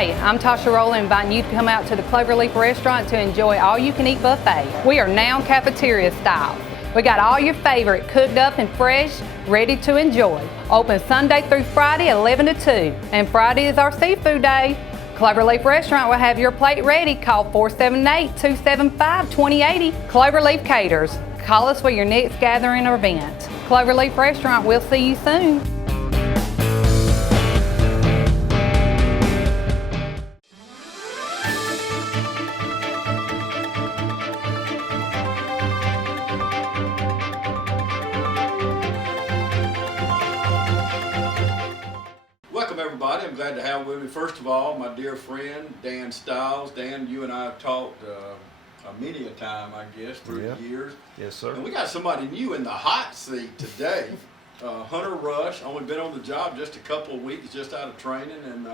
Hi, I'm Tasha Rowland, inviting you to come out to the Cloverleaf Restaurant to enjoy all-you-can-eat buffet. We are now cafeteria style. We got all your favorite cooked up and fresh, ready to enjoy. Open Sunday through Friday, 11 to 2. And Friday is our seafood day. Cloverleaf Restaurant will have your plate ready. Call 478-275-2080. Cloverleaf Caters. Call us for your next gathering or event. Cloverleaf Restaurant, we'll see you soon. Welcome everybody. I'm glad to have with me, first of all, my dear friend, Dan Stiles. Dan, you and I have talked many a time, I guess, through the years. Yes, sir. And we got somebody new in the hot seat today. Hunter Rush, only been on the job just a couple of weeks, just out of training. And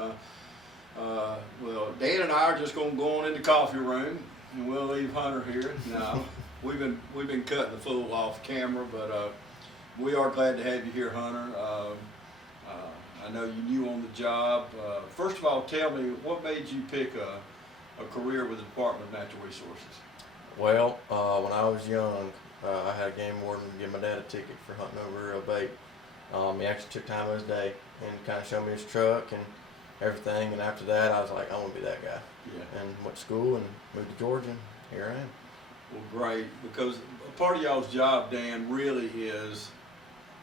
well, Dan and I are just going to go on in the coffee room, and we'll leave Hunter here. Now, we've been cutting the fool off camera, but we are glad to have you here, Hunter. I know you're new on the job. First of all, tell me, what made you pick a career with the Department of Natural Resources? Well, when I was young, I had a game warden give my dad a ticket for hunting over a bait. He actually took time of his day and kind of showed me his truck and everything. And after that, I was like, I want to be that guy. Yeah. And went to school and moved to Georgia, and here I am. Well, great, because a part of y'all's job, Dan, really is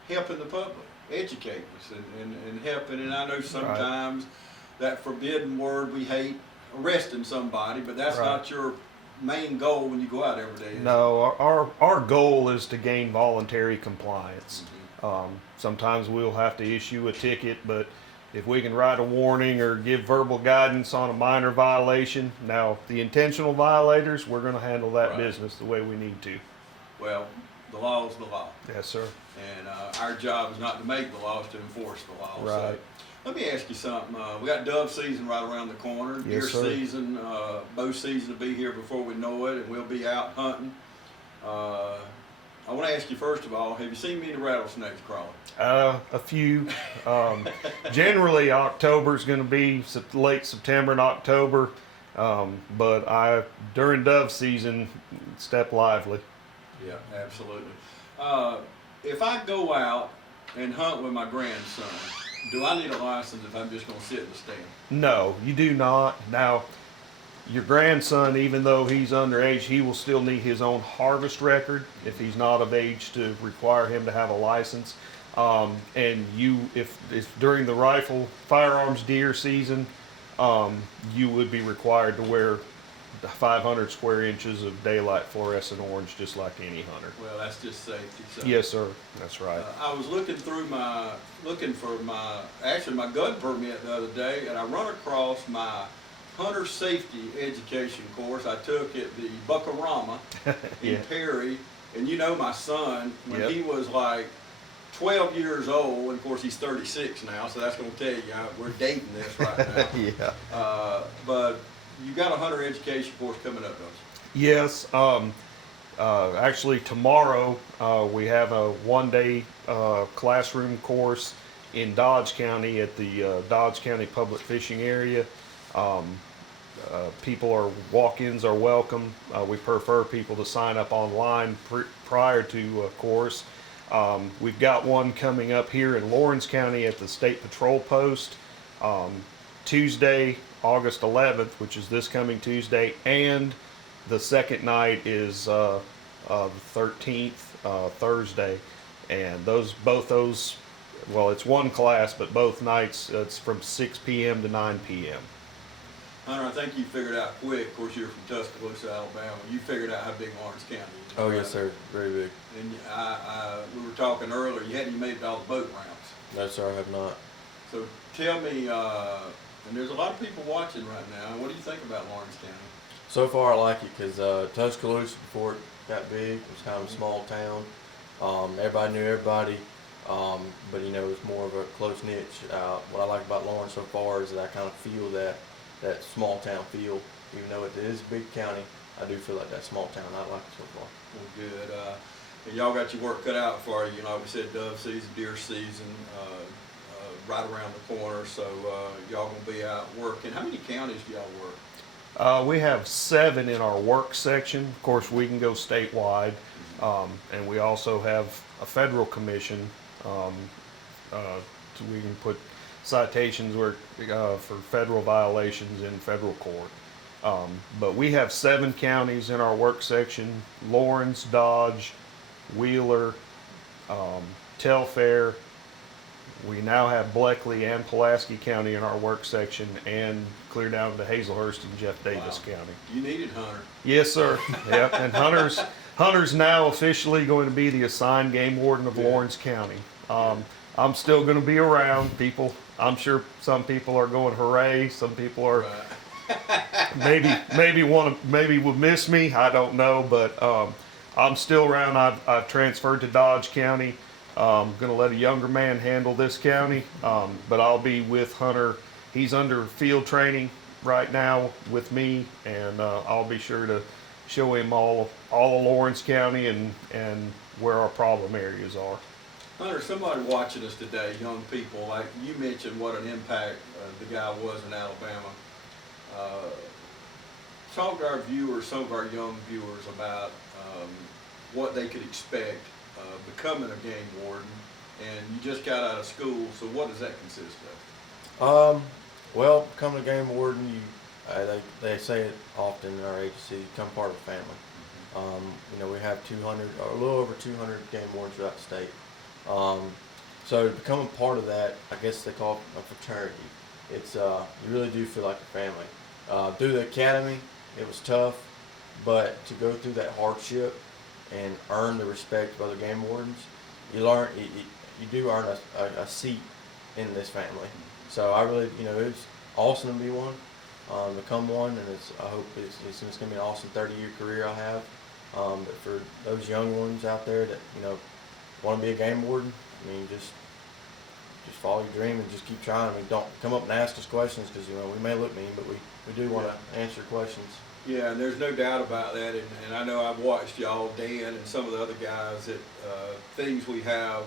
helping the public, educating us and helping. And I know sometimes that forbidden word we hate, arresting somebody, but that's not your main goal when you go out every day. No, our goal is to gain voluntary compliance. Sometimes we'll have to issue a ticket, but if we can write a warning or give verbal guidance on a minor violation, now the intentional violators, we're going to handle that business the way we need to. Well, the law is the law. Yes, sir. And our job is not to make the laws, to enforce the law. Right. So, let me ask you something. We got dove season right around the corner. Yes, Deer sir. season, bow season will be here before we know it, and we'll be out hunting. I want to ask you, first of all, have you seen many rattlesnakes crawling? A few. Generally, October's going to be late September and October, but during dove season, step lively. Yeah, absolutely. If I go out and hunt with my grandson, do I need a license if I'm just going to sit in the stand? No, you do not. Now, your grandson, even though he's underage, he will still need his own harvest record if he's not of age to require him to have a license. And if during the firearms deer season, you would be required to wear 500 square inches of daylight fluorescent orange, just like any hunter. Well, that's just safety. So, yes, sir. That's right. I was looking for my gun permit the other day, and I run across my hunter safety education course I took at the Buckarama in Perry. And you know, my son, when he was like 12 years old, and of course he's 36 now, so that's going to tell you we're dating this right now. Yeah. But you got a hunter education course coming up, don't you? Yes. Actually, tomorrow we have a one-day classroom course in Dodge County at the Dodge County Public Fishing Area. Walk-ins are welcome. We prefer people to sign up online prior to a course. We've got one coming up here in Lawrence County at the State Patrol Post Tuesday, August 11th, which is this coming Tuesday, and the second night is the 13th, Thursday. And both those, well, it's one class, but both nights it's from 6 p.m. to 9 p.m. Hunter, I think you figured out quick. Of course, you're from Tuscaloosa, Alabama. You figured out how big Lawrence County is. Oh, yes, sir. Very big. And we were talking earlier, you hadn't made it all the boat rounds. No, sir, I have not. So tell me, and there's a lot of people watching right now, what do you think about Lawrence County? So far, I like it because Tuscaloosa, before it got big, was kind of a small town. Everybody knew everybody, but you know, it was more of a close niche. What I like about Lawrence so far is that I kind of feel that small town feel. Even though it is a big county, I do feel like that small town. I like it so far. Well, good. And y'all got your work cut out for you. You know, like we said, dove season, deer season. right around the corner, so y'all gonna be out working. How many counties do y'all work? We have 7 in our work section. Of course, we can go statewide, and we also have a federal commission. So we can put citations for federal violations in federal court. But we have 7 counties in our work section: Lawrence, Dodge, Wheeler, Telfair. We now have Bleckley and Pulaski County in our work section, and clear down to Hazelhurst and Jeff Davis County. You needed Hunter. Yes, sir. Yep. And Hunter's now officially going to be the assigned game warden of Lawrence County. I'm still going to be around. I'm sure some people are going hooray. Some people are maybe would miss me. I don't know, but I'm still around. I've transferred to Dodge County. I'm going to let a younger man handle this county, but I'll be with Hunter. He's under field training right now with me, and I'll be sure to show him all of Lawrence County and where our problem areas are. Hunter, somebody watching us today, young people, like you mentioned what an impact the guy was in Alabama. Talk to our viewers, some of our young viewers, about what they could expect becoming a game warden, and you just got out of school, so what does that consist of? Well, becoming a game warden, they say it often in our agency, you become part of the family. We have 200, or a little over 200 game wardens throughout the state. So becoming part of that, I guess they call it a fraternity. It's you really do feel like a family. Through the academy, it was tough, but to go through that hardship and earn the respect of other game wardens, you do earn a seat in this family. So I really, it's awesome to be one, become one, and I hope it's going to be an awesome 30-year career I have. But for those young ones out there that want to be a game warden, just follow your dream and just keep trying. Don't come up and ask us questions, because we may look mean, but we do want to answer questions. Yeah, and there's no doubt about that, and I know I've watched y'all, Dan, and some of the other guys, that things we have,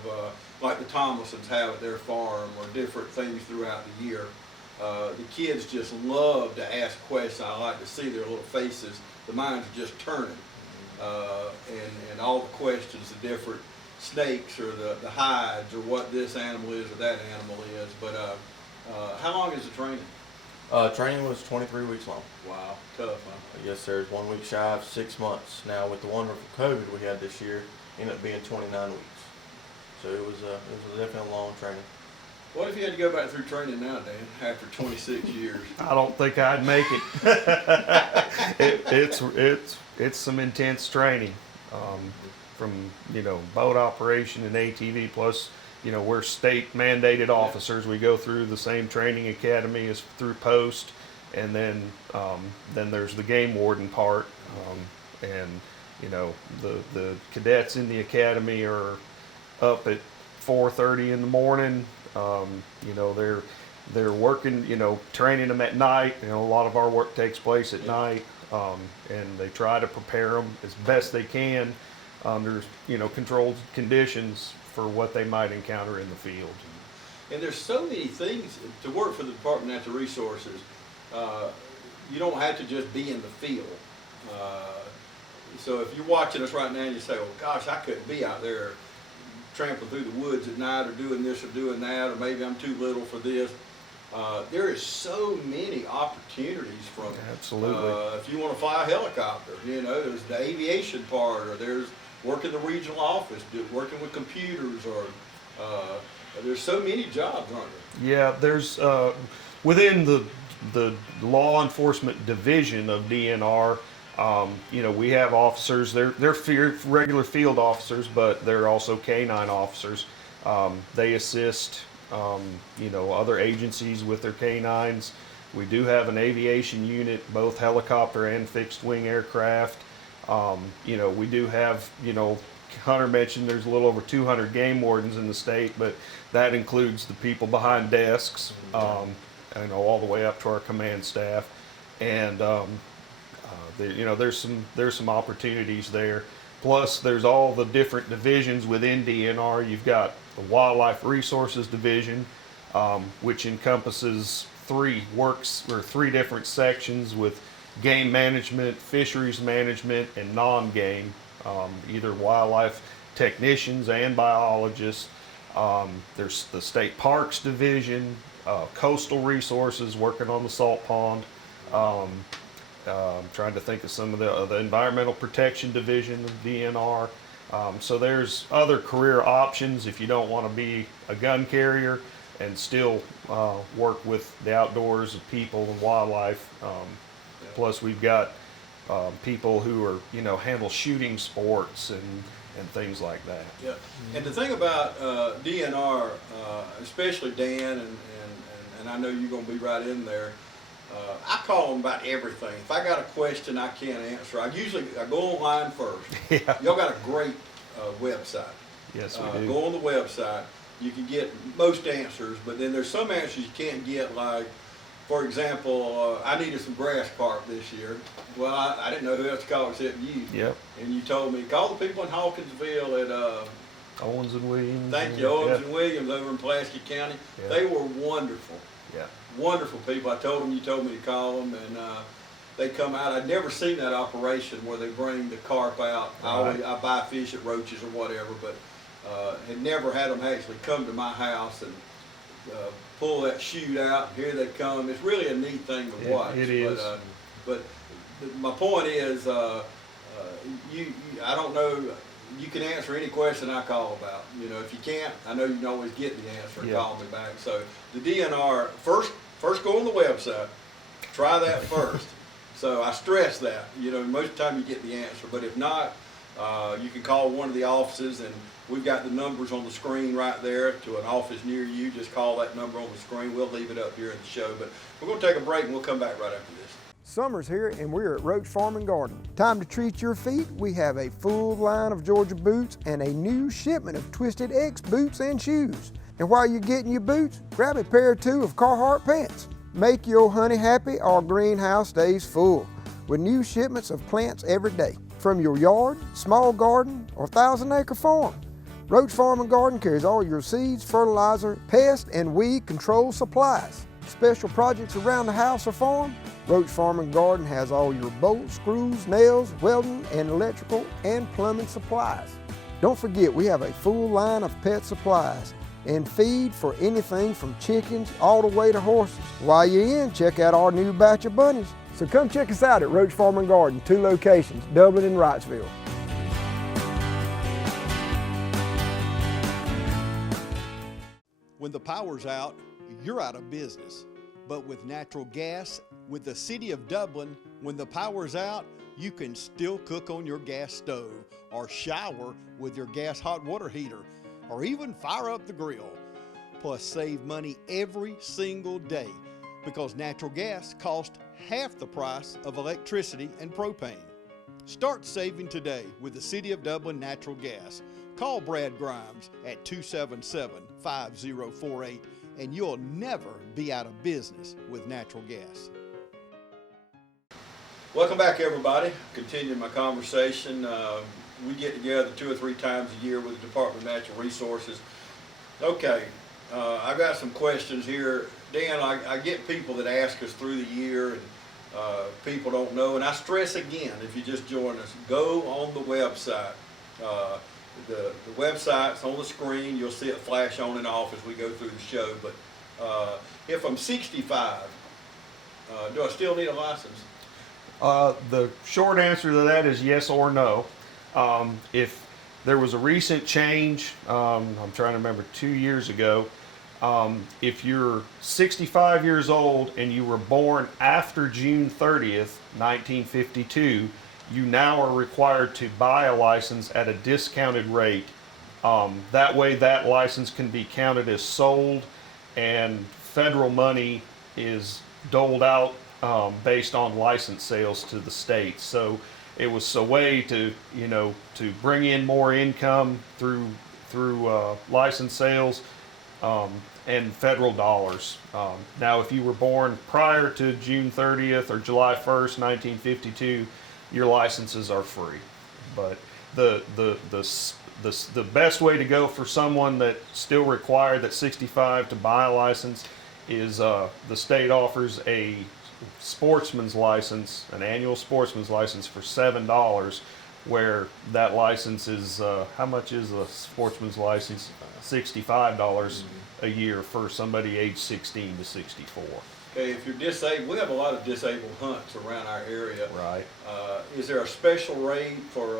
like the Thomasons have at their farm, or different things throughout the year. The kids just love to ask questions. I like to see their little faces. The minds are just turning, and all the questions, the different snakes, or the hides, or what this animal is or that animal is. But how long is the training? Training was 23 weeks long. Wow, tough, huh? Yes, sir. It's 1 week shy of 6 months. Now, with the wonderful COVID we had this year, ended up being 29 weeks. So it was definitely a long training. What if you had to go back through training now, Dan, after 26 years? I don't think I'd make it. It's some intense training, from boat operation and ATV, plus we're state mandated officers. We go through the same training academy as through post, and then there's the game warden part, and the cadets in the academy are up at 4:30 in the morning. They're working, training them at night. A lot of our work takes place at night, and they try to prepare them as best they can under controlled conditions for what they might encounter in the field. And there's so many things to work for the Department of Natural Resources. You don't have to just be in the field. So if you're watching us right now and you say, "Oh gosh, I couldn't be out there trampling through the woods at night, or doing this or doing that, or maybe I'm too little for this," there is so many opportunities from. Absolutely. If you want to fly a helicopter, there's the aviation part, or there's working the regional office, working with computers, or there's so many jobs, aren't there? Yeah, there's within the law enforcement division of DNR. We have officers. They're regular field officers, but they're also canine officers. They assist other agencies with their canines. We do have an aviation unit, both helicopter and fixed wing aircraft. We do have, Hunter mentioned there's a little over 200 game wardens in the state, but that includes the people behind desks, all the way up to our command staff. And, there's some opportunities there. Plus, there's all the different divisions within DNR. You've got the Wildlife Resources Division, which encompasses three different sections with game management, fisheries management, and non-game, either wildlife technicians and biologists. There's the state parks division, coastal resources working on the salt pond. I'm trying to think of some of the environmental protection division of DNR. So there's other career options if you don't want to be a gun carrier and still work with the outdoors of people and wildlife. Plus we've got people who are, handle shooting sports and things like that. Yeah, and the thing about DNR, especially Dan, and I know you're going to be right in there, I call them about everything. If I got a question I can't answer, I go online first. Yeah. Y'all got a great website. Yes, we do. Go on the website. You can get most answers, but then there's some answers you can't get, like, for example, I needed some grass carp this year. Well, I didn't know who else to call except you. Yep. And you told me, call the people in Hawkinsville at Owens and Williams. thank you, Owens and Williams over in Pulaski County. Yeah. They were wonderful. Yeah. Wonderful people. I told them you told me to call them, and they come out. I'd never seen that operation where they bring the carp out. Right. I buy fish at Roaches or whatever, but had never had them actually come to my house and pull that chute out. Here they come. It's really a neat thing to watch. It is. But my point is, I don't know. You can answer any question I call about. If you can't, I know you can always get the answer and call me back. So the DNR, first go on the website, try that first. So I stress that. Most of the time you get the answer, but if not, you can call one of the offices, and we've got the numbers on the screen right there to an office near you. Just call that number on the screen. We'll leave it up here in the show, but we're going to take a break and we'll come back right after this. Summer's here and we're at Roach Farm and Garden. Time to treat your feet. We have a full line of Georgia boots and a new shipment of Twisted X boots and shoes. And while you're getting your boots, grab a pair or two of Carhartt pants. Make your honey happy, our greenhouse stays full with new shipments of plants every day. From your yard, small garden, or 1,000-acre farm. Roach Farm and Garden carries all your seeds, fertilizer, pest, and weed control supplies. Special projects around the house or farm? Roach Farm and Garden has all your bolts, screws, nails, welding, and electrical and plumbing supplies. Don't forget, we have a full line of pet supplies and feed for anything from chickens all the way to horses. While you're in, check out our new batch of bunnies. So come check us out at Roach Farm and Garden, 2 locations, Dublin and Wrightsville. When the power's out, you're out of business. But with natural gas, with the City of Dublin, when the power's out, you can still cook on your gas stove, or shower with your gas hot water heater, or even fire up the grill. Plus save money every single day, because natural gas costs half the price of electricity and propane. Start saving today with the City of Dublin Natural Gas. Call Brad Grimes at 277-5048 and you'll never be out of business with natural gas. Welcome back, everybody. Continuing my conversation. We get together 2 or 3 times a year with the Department of Natural Resources. Okay, I've got some questions here. Dan, I get people that ask us through the year, and people don't know. And I stress again, if you just join us, go on the website. The website's on the screen. You'll see it flash on and off as we go through the show. But if I'm 65, do I still need a license? The short answer to that is yes or no. If there was a recent change, I'm trying to remember 2 years ago, if you're 65 years old and you were born after June 30th, 1952, you now are required to buy a license at a discounted rate. That way that license can be counted as sold, and federal money is doled out based on license sales to the states. So it was a way to, to bring in more income through license sales and federal dollars. Now, if you were born prior to June 30th or July 1st, 1952, your licenses are free. But the the best way to go for someone that still required that 65 to buy a license is the state offers a sportsman's license, an annual sportsman's license for $7, where that license is, how much is a sportsman's license? $65 a year for somebody age 16 to 64. Okay, if you're disabled, we have a lot of disabled hunts around our area. Right. Is there a special rate for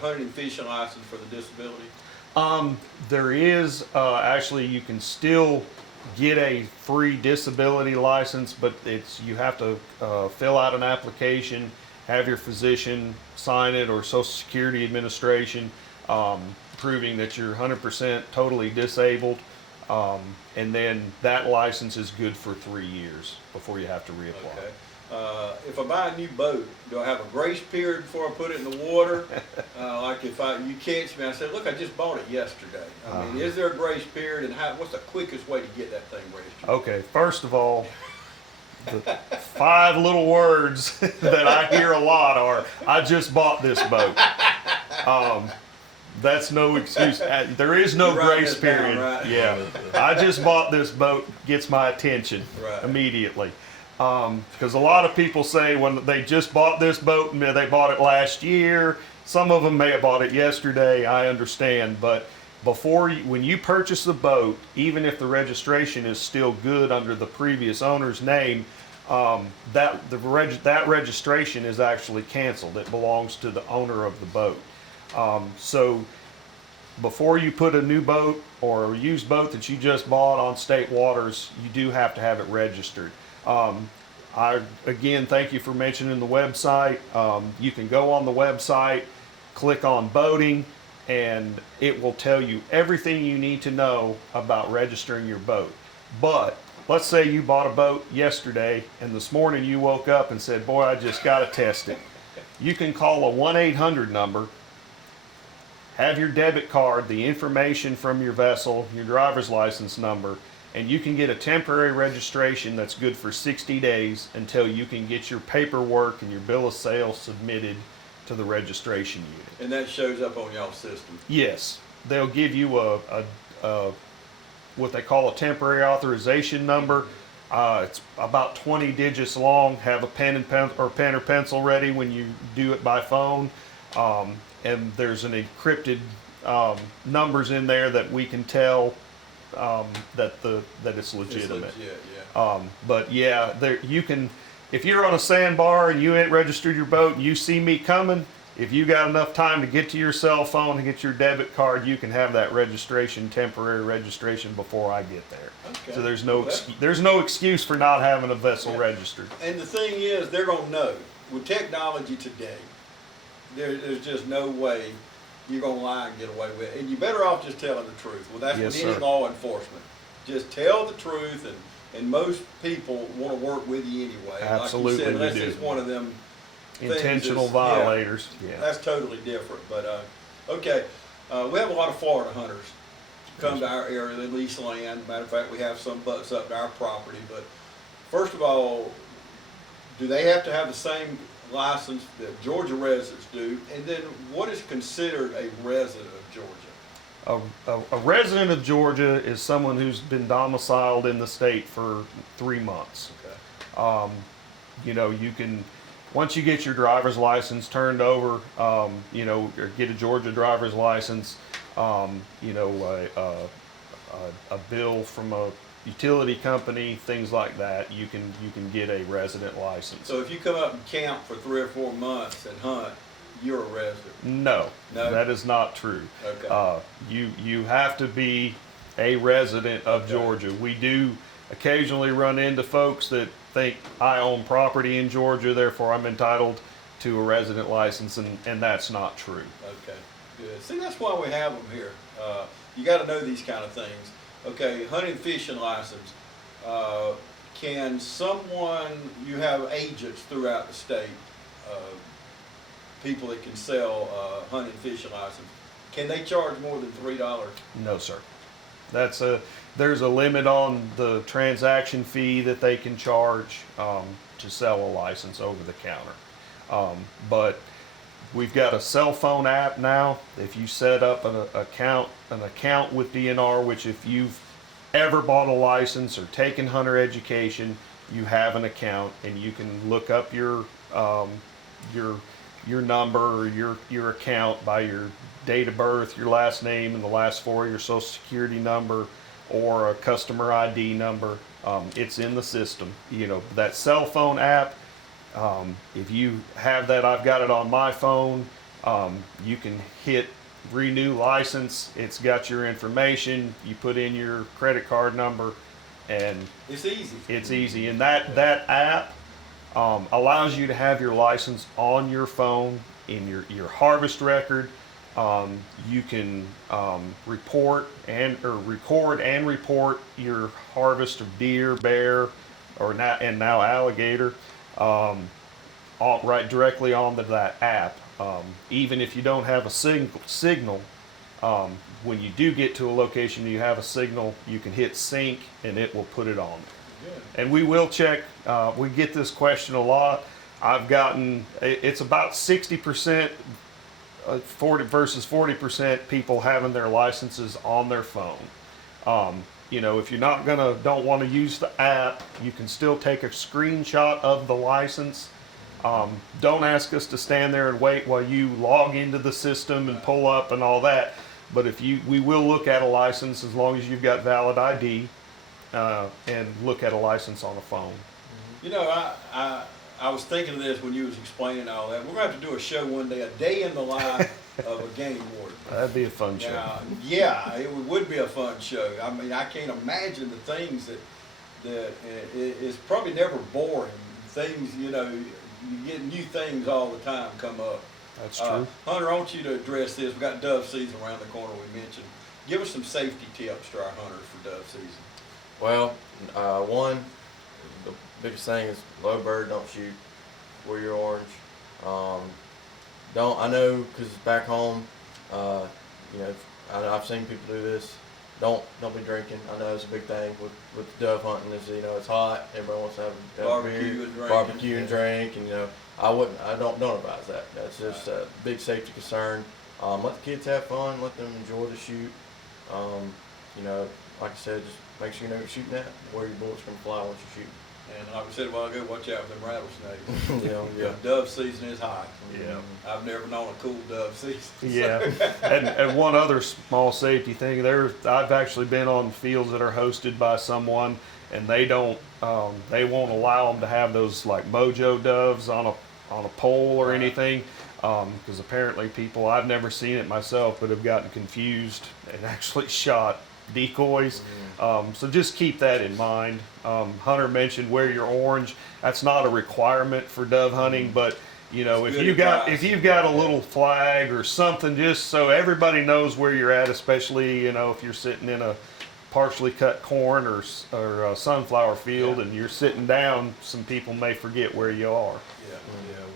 hunting and fishing license for the disability? There is, actually, you can still get a free disability license, but you have to fill out an application, have your physician sign it, or Social Security Administration, proving that you're 100% totally disabled. And then that license is good for 3 years before you have to reapply. Okay. If I buy a new boat, do I have a grace period before I put it in the water? Like if you catch me, I say, look, I just bought it yesterday. I mean, is there a grace period, and what's the quickest way to get that thing registered? Okay, first of all, the 5 little words that I hear a lot are, I just bought this boat. That's no excuse. There is no grace period. Down, right? Yeah, I just bought this boat gets my attention immediately. Because a lot of people say when they just bought this boat and they bought it last year. Some of them may have bought it yesterday. I understand, but when you purchase a boat, even if the registration is still good under the previous owner's name, that registration is actually canceled. It belongs to the owner of the boat. So before you put a new boat or a used boat that you just bought on state waters, you do have to have it registered. I again thank you for mentioning the website. You can go on the website, click on boating, and it will tell you everything you need to know about registering your boat. But let's say you bought a boat yesterday and this morning you woke up and said, boy, I just got to test it. You can call a 1-800 number, have your debit card, the information from your vessel, your driver's license number, and you can get a temporary registration that's good for 60 days until you can get your paperwork and your bill of sale submitted to the registration unit. And that shows up on y'all's system? Yes. They'll give you a what they call a temporary authorization number. It's about 20 digits long. Have a pen or pencil ready when you do it by phone. And there's an encrypted numbers in there that we can tell that it's legitimate. It's legit, yeah. But yeah, you can, if you're on a sandbar and you ain't registered your boat and you see me coming, if you got enough time to get to your cell phone and get your debit card, you can have that temporary registration before I get there. Okay. So there's no excuse for not having a vessel registered. And the thing is, they're gonna know. With technology today, there's just no way you're gonna lie and get away with it. And you're better off just telling the truth. Well, that's Yes, with any sir. law enforcement. Just tell the truth, and most people want to work with you anyway. Absolutely, like you said, unless we do. it's one of them Intentional things violators. Yeah, Yeah. that's totally different. But okay, we have a lot of Florida hunters come to our area. They lease land. Matter of fact, we have some butts up to our property. But first of all, do they have to have the same license that Georgia residents do? And then what is considered a resident of Georgia? A resident of Georgia is someone who's been domiciled in the state for 3 months. Okay. You know, you can, once you get your driver's license turned over, you know, or get a Georgia driver's license, you know, a bill from a utility company, things like that, you can get a resident license. So if you come up and camp for 3 or 4 months and hunt, you're a resident? No, No? that is not true. Okay. You have to be a resident of Okay. Georgia. We do occasionally run into folks that think I own property in Georgia, therefore I'm entitled to a resident license, and that's not true. Okay, good. See, that's why we have them here. You got to know these kind of things. Okay, hunting fishing license. Can someone, you have agents throughout the state, people that can sell hunting fishing license. Can they charge more than $3? No, sir. There's a limit on the transaction fee that they can charge to sell a license over the counter. But We've got a cell phone app now. If you set up an account with DNR, which if you've ever bought a license or taken hunter education, you have an account, and you can look up your number or your account by your date of birth, your last name, and the last four of your social security number, or a customer ID number. It's in the system. You know, that cell phone app, if you have that, I've got it on my phone. You can hit renew license. It's got your information. You put in your credit card number, and It's easy. it's easy. And that app allows you to have your license on your phone in your harvest record. You can record and report your harvest of deer, bear, and now alligator, right directly onto that app. Even if you don't have a signal, when you do get to a location and you have a signal, you can hit sync and it will put it on. Good. And we will check. We get this question a lot. I've gotten, it's about 60%, 40 versus 40% people having their licenses on their phone. You know, if you're don't want to use the app, you can still take a screenshot of the license. Don't ask us to stand there and wait while you log into the system and pull up and all that. But we will look at a license as long as you've got valid ID, and look at a license on a phone. You know, I was thinking of this when you was explaining all that. We're going to have to do a show one day, a day in the life of a game warden. That'd be a fun show. Now, yeah, it would be a fun show. I mean, I can't imagine the things that it's probably never boring. Things, you know, you get new things all the time come up. That's true. Hunter, I want you to address this. We've got dove season around the corner we mentioned. Give us some safety tips to our hunters for dove season. Well, one, the biggest thing is low bird, don't shoot, wear your orange. I know, because back home, you know, I've seen people do this. Don't be drinking. I know it's a big thing with dove hunting. Is, you know, it's hot. Everybody wants to have a barbecue and drink, and you know, I don't advise that. That's just a big safety concern. Let the kids have fun. Let them enjoy the shoot. You know, like I said, just make sure you know what you're shooting at, where your bullet's gonna fly once you shoot. And like we said a while ago, watch out for them rattlesnakes. Yeah. Dove season is hot. Yeah. I've never known a cool dove season. Yeah, and one other small safety thing, I've actually been on fields that are hosted by someone, and they won't allow them to have those like mojo doves on a pole or anything, because apparently people, I've never seen it myself, but have gotten confused and actually shot decoys. So just keep that in mind. Hunter mentioned wear your orange. That's not a requirement for dove hunting, but you know, if you've got a little flag or something, just so everybody knows where you're at, especially, you know, if you're sitting in a partially cut corn or a sunflower field and you're sitting down, some people may forget where you are. Yeah.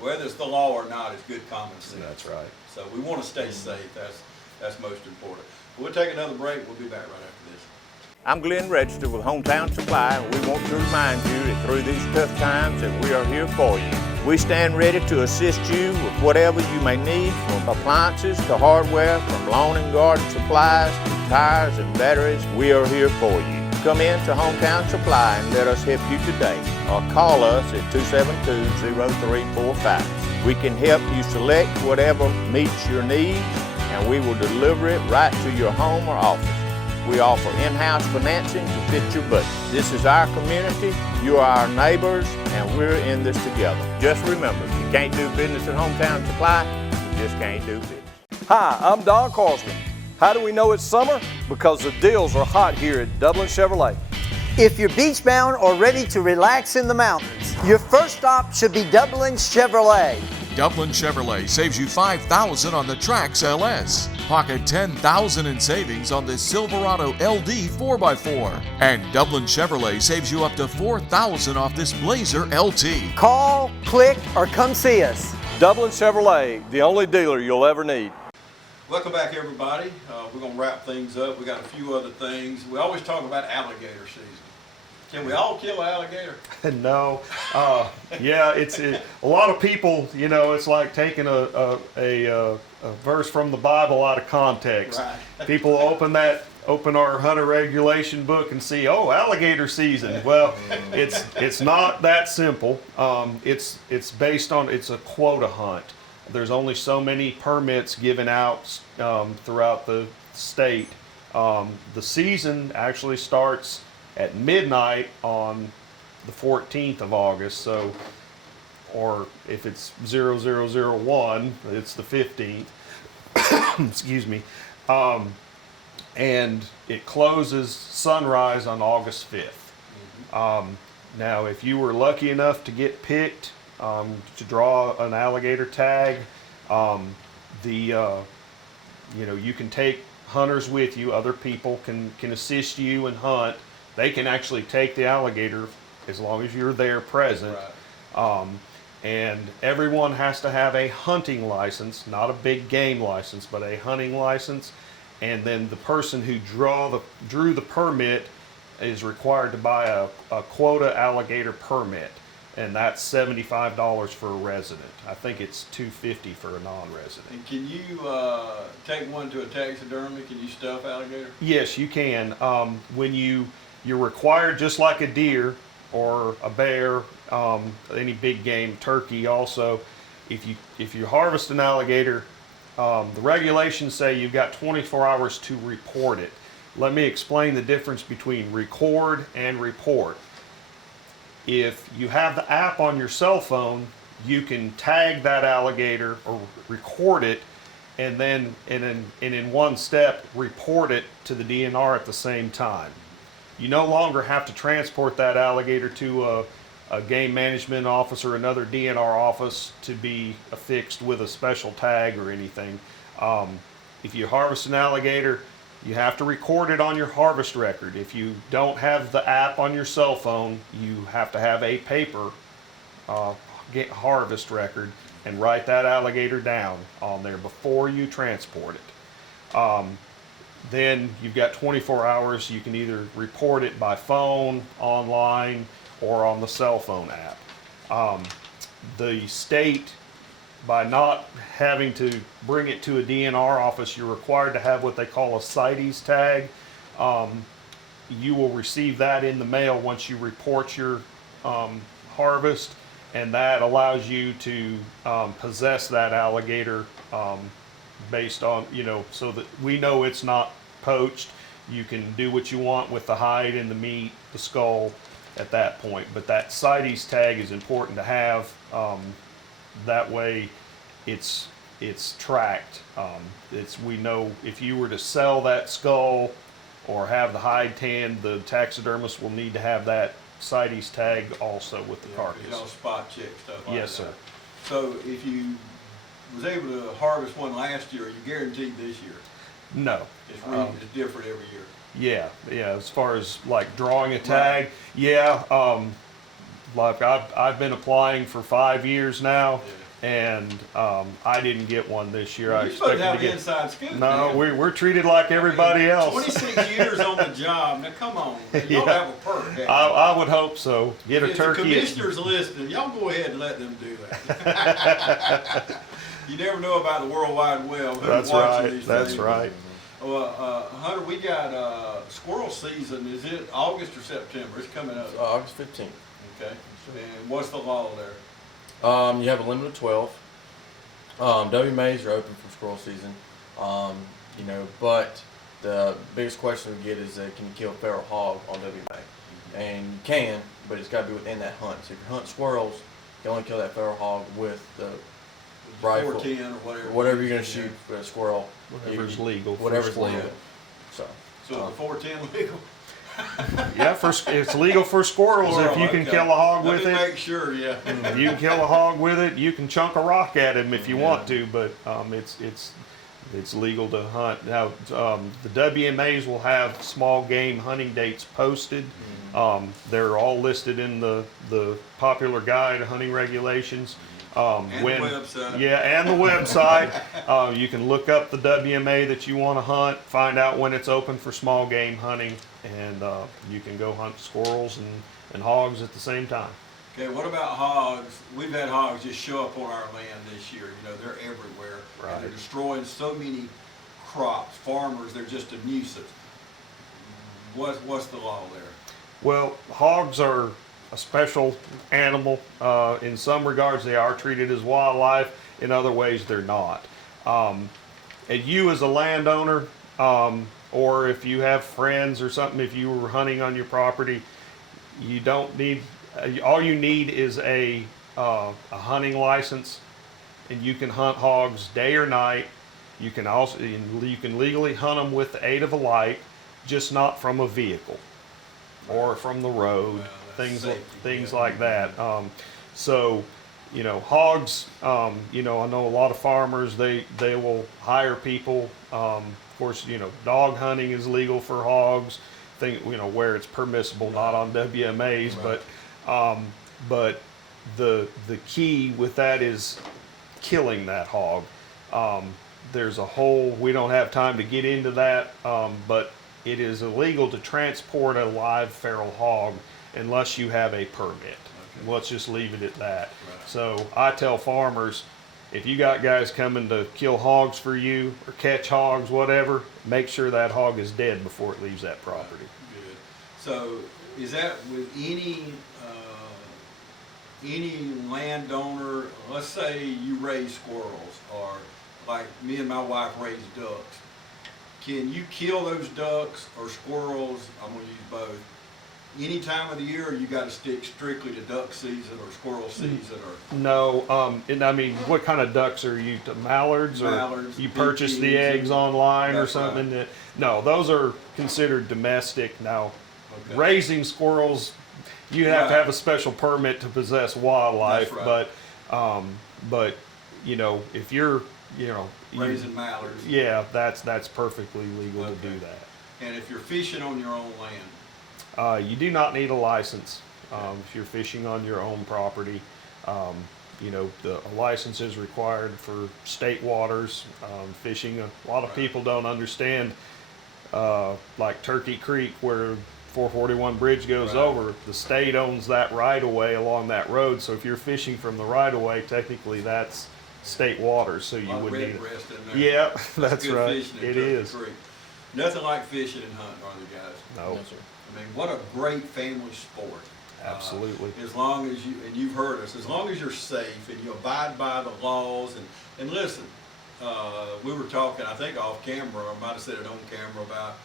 Whether it's the law or not, it's good common sense. That's right. So we want to stay safe. That's most important. We'll take another break. We'll be back right after this. I'm Glenn Register with Hometown Supply, and we want to remind you that through these tough times that we are here for you. We stand ready to assist you with whatever you may need, from appliances to hardware, from lawn and garden supplies to tires and batteries. We are here for you. Come in to Hometown Supply and let us help you today, or call us at 272-0345. We can help you select whatever meets your needs, and we will deliver it right to your home or office. We offer in-house financing to fit your budget. This is our community, you are our neighbors, and we're in this together. Just remember, if you can't do business at Hometown Supply, you just can't do business. Hi, I'm Don Carsman. How do we know it's summer? Because the deals are hot here at Dublin Chevrolet. If you're beach-bound or ready to relax in the mountains, your first stop should be Dublin Chevrolet. Dublin Chevrolet saves you $5,000 on the Trax LS. Pocket $10,000 in savings on the Silverado LD 4x4. And Dublin Chevrolet saves you up to $4,000 off this Blazer LT. Call, click, or come see us. Dublin Chevrolet, the only dealer you'll ever need. Welcome back, everybody. We're going to wrap things up. We got a few other things. We always talk about alligator season. Can we all kill an alligator? No, yeah, a lot of people. You know, it's like taking a verse from the Bible out of context. Right. People open our hunter regulation book and see, oh, alligator season. Well, it's not that simple. It's based on, it's a quota hunt. There's only so many permits given out throughout the state. The season actually starts at midnight on the 14th of August, so, or if it's 0001, it's the 15th. Excuse me. And it closes sunrise on August 5th. Now, if you were lucky enough to get picked to draw an alligator tag, you can take hunters with you. Other people can assist you and hunt. They can actually take the alligator as long as you're there present. Right. And everyone has to have a hunting license, not a big game license, but a hunting license. And then the person who drew the permit is required to buy a quota alligator permit, and that's $75 for a resident. I think it's $250 for a non-resident. And can you take one to a taxidermy? Can you stuff alligator? Yes, you can. When you're required, just like a deer or a bear, any big game, turkey also, if you harvest an alligator, the regulations say you've got 24 hours to report it. Let me explain the difference between record and report. If you have the app on your cell phone, you can tag that alligator or record it, and then in one step report it to the DNR at the same time. You no longer have to transport that alligator to a game management office or another DNR office to be affixed with a special tag or anything. If you harvest an alligator, you have to record it on your harvest record. If you don't have the app on your cell phone, you have to have a paper harvest record and write that alligator down on there before you transport it. Then you've got 24 hours. You can either report it by phone, online, or on the cell phone app. The state, by not having to bring it to a DNR office, you're required to have what they call a CITES tag. You will receive that in the mail once you report your harvest, and that allows you to possess that alligator based on, so that we know it's not poached. You can do what you want with the hide and the meat, the skull, at that point. But that CITES tag is important to have. That way it's tracked. We know if you were to sell that skull or have the hide tanned, the taxidermist will need to have that CITES tag also with the carcass. Spot check stuff like Yes, that. sir. So if you was able to harvest one last year, are you guaranteed this year? No. It's different every year. Yeah. As far as like drawing a tag, like I've been applying for 5 years now, and I didn't get one this year. You're supposed to have the inside scoop. No, man. we're treated like everybody else. 26 years on the job. Now come on, man. Y'all have a perk. I would hope so. Get a turkey. The commissioners listening. Y'all go ahead and let them do that. You never know about the World Wide Web. That's right. That's right. Well, Hunter, we got squirrel season. Is it August or September? It's coming up. August 15th. Okay. And what's the law there? You have a limit of 12. WMAs are open for squirrel season. But the biggest question we get is can you kill feral hog on WMA? And you can, but it's got to be within that hunt. So if you hunt squirrels, you can only kill that feral hog with the rifle, 410 or whatever you're going to shoot for a squirrel. Whatever's legal. Whatever's legal. So the 410 legal? Yeah, it's legal for squirrels if you can kill a hog with it. Let me make sure, yeah. You can kill a hog with it. You can chunk a rock at him if you want to, but it's legal to hunt. Now, the WMAs will have small game hunting dates posted. They're all listed in the popular guide of hunting regulations. And the website. Yeah, and the website. You can look up the WMA that you want to hunt, find out when it's open for small game hunting, and you can go hunt squirrels and hogs at the same time. Okay, what about hogs? We've had hogs just show up on our land this year. You know, they're everywhere. Right. And they're destroying so many crops. Farmers, they're just a nuisance. What's the law there? Well, hogs are a special animal. In some regards, they are treated as wildlife. In other ways, they're not. And you as a landowner, or if you have friends or something, if you were hunting on your property, you don't need, all you need is a hunting license, and you can hunt hogs day or night. You can also, you can legally hunt them with the aid of a light, just not from a vehicle or from the road, things like that. So, you know, hogs, you know, I know a lot of farmers, they will hire people. Of course, you know, dog hunting is legal for hogs, you know, where it's permissible, not on WMAs, but the key with that is killing that hog. There's a whole, we don't have time to get into that, but it is illegal to transport a live feral hog unless you have a permit. Okay. Let's just leave it at that. Right. So I tell farmers, if you got guys coming to kill hogs for you or catch hogs, whatever, make sure that hog is dead before it leaves that property. Good. So is that with any landowner? Let's say you raise squirrels, or like me and my wife raise ducks. Can you kill those ducks or squirrels? I'm going to use both. Any time of the year, or you got to stick strictly to duck season or squirrel season? Or no, and I mean, what kind of ducks are you? Mallards, or you purchase the eggs online or something? Right. No, those are considered domestic. Now, raising squirrels, you have to have a special permit to possess wildlife. Right. But you know, if you're raising mallards, yeah, that's perfectly legal to do that. And if you're fishing on your own land, you do not need a license if you're fishing on your own property. You know, a license is required for state waters. Fishing, a lot of people don't understand, like Turkey Creek, where 441 bridge goes over, the state owns that right of way along that road. So if you're fishing from the right of way, technically that's state waters, so you would need it. Yeah, that's right. It is. Nothing like fishing and hunting, are there, guys? No. I mean, what a great family sport. Absolutely. As long as you, and you've heard us, as long as you're safe and you abide by the laws, and listen, we were talking, I think off camera, or I might have said it on camera, about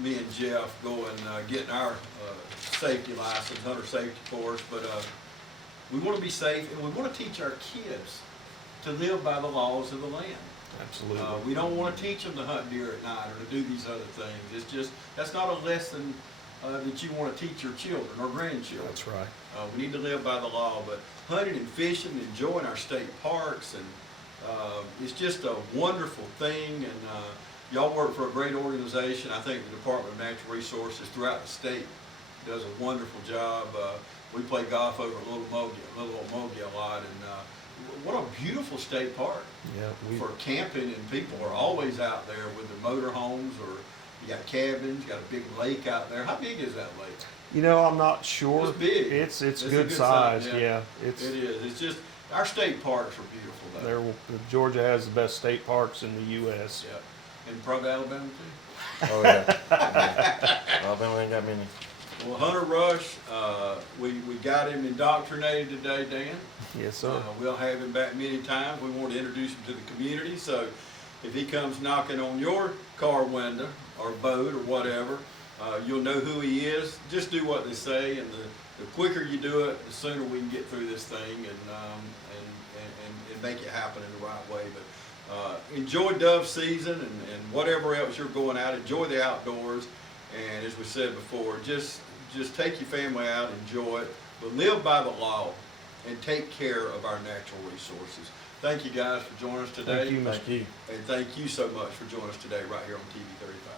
me and Jeff going, getting our safety license, hunter safety course, but we want to be safe, and we want to teach our kids to live by the laws of the land. Absolutely. We don't want to teach them to hunt deer at night or to do these other things. It's just, that's not a lesson that you want to teach your children or grandchildren. That's right. We need to live by the law, but hunting and fishing, enjoying our state parks, and it's just a wonderful thing. And y'all work for a great organization. I think the Department of Natural Resources throughout the state does a wonderful job. We play golf over at Little Old Mogi a lot, and what a beautiful state park. Yeah, for camping, and people are always out there with their motorhomes, or you got cabins, you got a big lake out there. How big is that lake? You know, I'm not sure. It's big. It's good size. Yeah, it is. It's just, our state parks are beautiful though. Georgia has the best state parks in the U.S. Yeah, and probably Alabama too. Oh yeah. Alabama ain't got many. Well, Hunter Rush, we got him indoctrinated today, Dan. Yes, sir. We'll have him back many times. We want to introduce him to the community. So if he comes knocking on your car window or boat or whatever, you'll know who he is. Just do what they say, and the quicker you do it, the sooner we can get through this thing and make it happen in the right way. But enjoy dove season and whatever else you're going out. Enjoy the outdoors. And as we said before, just take your family out, enjoy it, but live by the law and take care of our natural resources. Thank you guys for joining us today. Thank you, Mr. Key. And thank you so much for joining us today right here on TV 35.